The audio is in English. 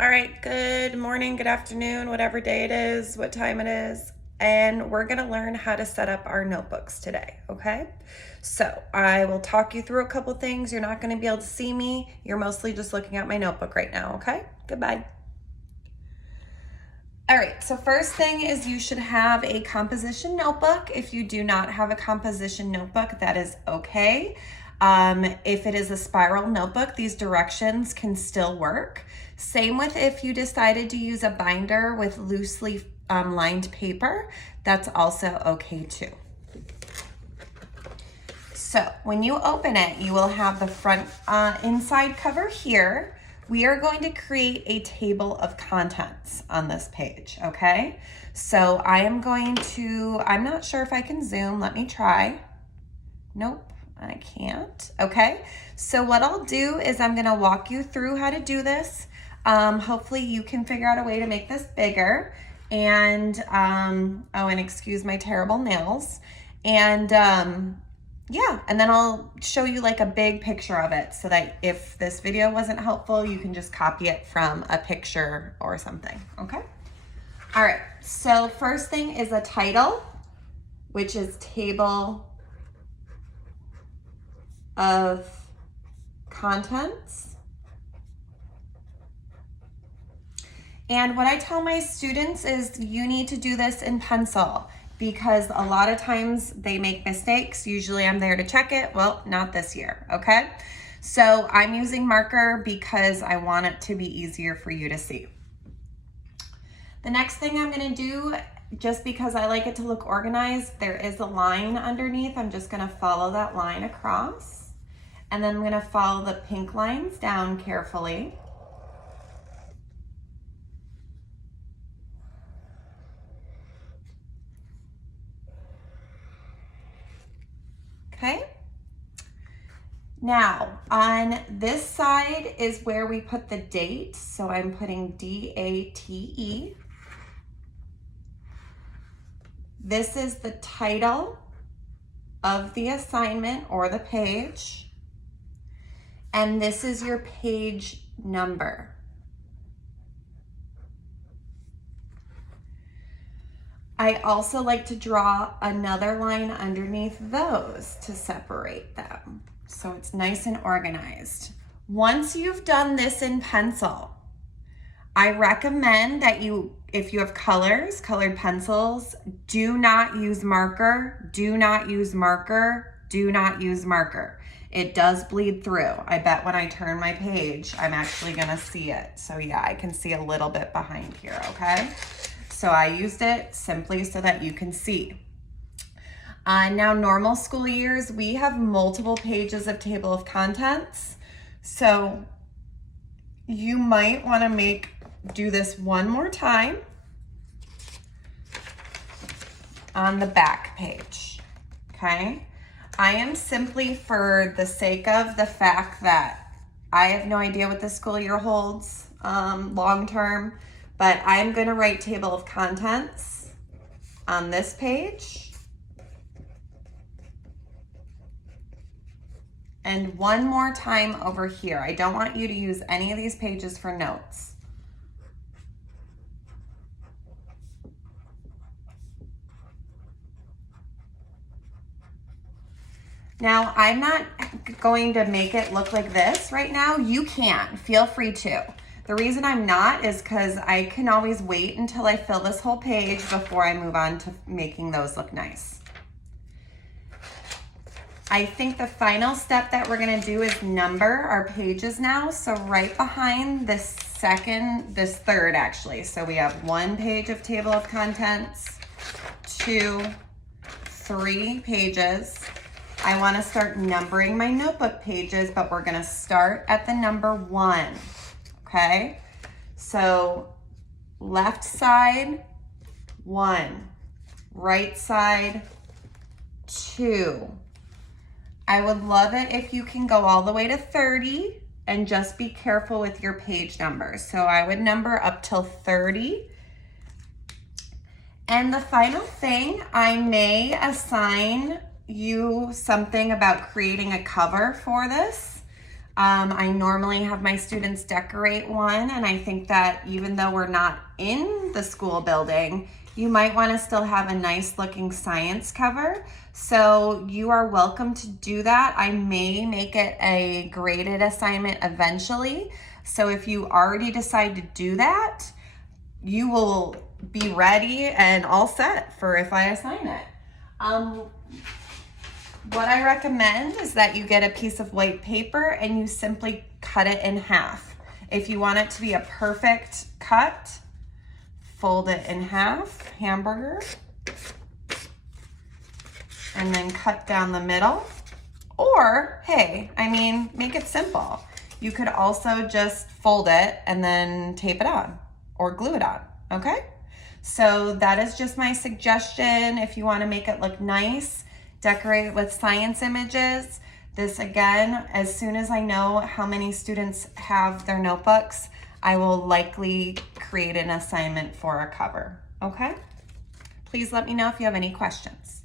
All right, good morning, good afternoon, whatever day it is, what time it is. And we're gonna learn how to set up our notebooks today, okay? So I will talk you through a couple things. You're not gonna be able to see me. You're mostly just looking at my notebook right now, okay? Goodbye. All right, so first thing is you should have a composition notebook. If you do not have a composition notebook, that is okay. If it is a spiral notebook, these directions can still work. Same with if you decided to use a binder with loosely lined paper, that's also okay too. So when you open it, you will have the front inside cover here. We are going to create a table of contents on this page, okay? So I'm not sure if I can zoom. Let me try. Nope, I can't. Okay, so what I'll do is I'm gonna walk you through how to do this. Hopefully you can figure out a way to make this bigger. And, and excuse my terrible nails. And, yeah, and then I'll show you like a big picture of it so that if this video wasn't helpful, you can just copy it from a picture or something, okay? All right, so first thing is a title, which is table of contents. And what I tell my students is you need to do this in pencil, because a lot of times they make mistakes. Usually I'm there to check it. Well, not this year, okay? So I'm using marker because I want it to be easier for you to see. The next thing I'm gonna do, just because I like it to look organized, there is a line underneath. I'm just gonna follow that line across. And then I'm gonna follow the pink lines down carefully. Okay. Now, on this side is where we put the date. So I'm putting D-A-T-E. This is the title of the assignment or the page. And this is your page number. I also like to draw another line underneath those to separate them, so it's nice and organized. Once you've done this in pencil, I recommend that if you have colored pencils, do not use marker, do not use marker, do not use marker. It does bleed through. I bet when I turn my page, I'm actually gonna see it. So yeah, I can see a little bit behind here, okay? So I used it simply so that you can see. Now, normal school years, we have multiple pages of table of contents. So you might want to do this one more time on the back page, okay? I am simply, for the sake of the fact that I have no idea what this school year holds long term, but I'm gonna write table of contents on this page. And one more time over here. I don't want you to use any of these pages for notes. Now, I'm not going to make it look like this right now. You can, feel free to. The reason I'm not is because I can always wait until I fill this whole page before I move on to making those look nice. I think the final step that we're gonna do is number our pages now. So right behind this third actually. So we have 1 page of table of contents, 2, 3 pages. I wanna start numbering my notebook pages, but we're gonna start at the number 1. Okay, so left side, 1, right side, 2. I would love it if you can go all the way to 30 and just be careful with your page numbers. So I would number up till 30. And the final thing, I may assign you something about creating a cover for this. I normally have my students decorate one, and I think that even though we're not in the school building, you might want to still have a nice looking science cover. So you are welcome to do that. I may make it a graded assignment eventually. So if you already decide to do that, you will be ready and all set for if I assign it. What I recommend is that you get a piece of white paper and you simply cut it in half. If you want it to be a perfect cut, fold it in half, hamburger, and then cut down the middle. Or, hey, I mean, make it simple. You could also just fold it and then tape it on or glue it on, okay? So that is just my suggestion. If you want to make it look nice, decorate it with science images. This again, as soon as I know how many students have their notebooks, I will likely create an assignment for a cover, okay? Please let me know if you have any questions.